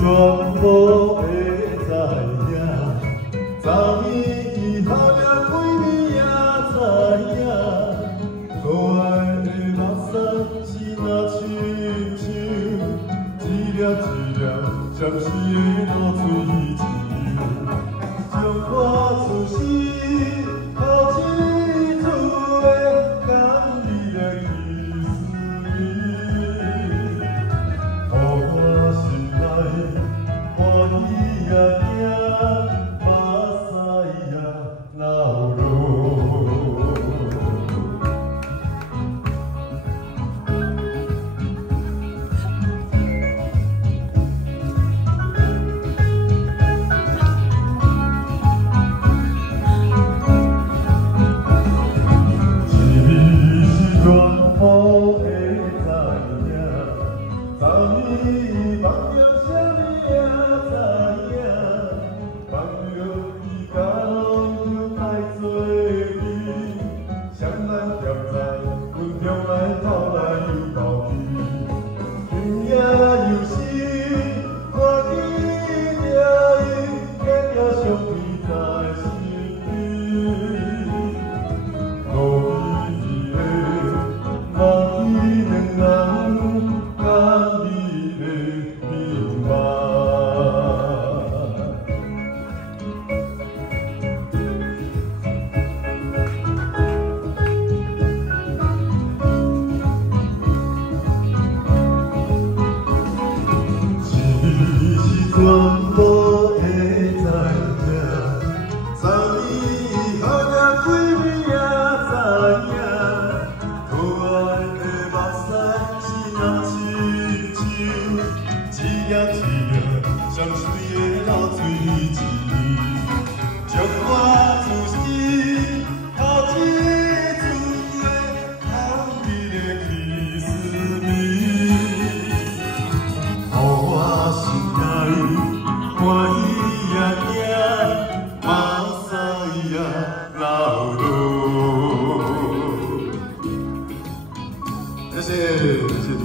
全部会知影。昨暝伊学了几年也知影，可爱的目屎是那像像，一粒一粒闪烁的露水珠，将我出世头一次的感你的意思，予我心内欢喜呀惊，目屎呀流落。全部会知影，昨暝梦着啥物也知影，梦着伊甲人爱做阵，双人站在云中来斗来又斗去，有影有心，看见这伊结了相依在心里。全部会知影，昨暝学了几年也知影，可爱的目屎是那亲像，一粒一粒闪烁的露水珠，将我自身头一次的香蜜的气思味，予我心内。欢喜呀惊，目屎呀流落。谢谢，谢谢。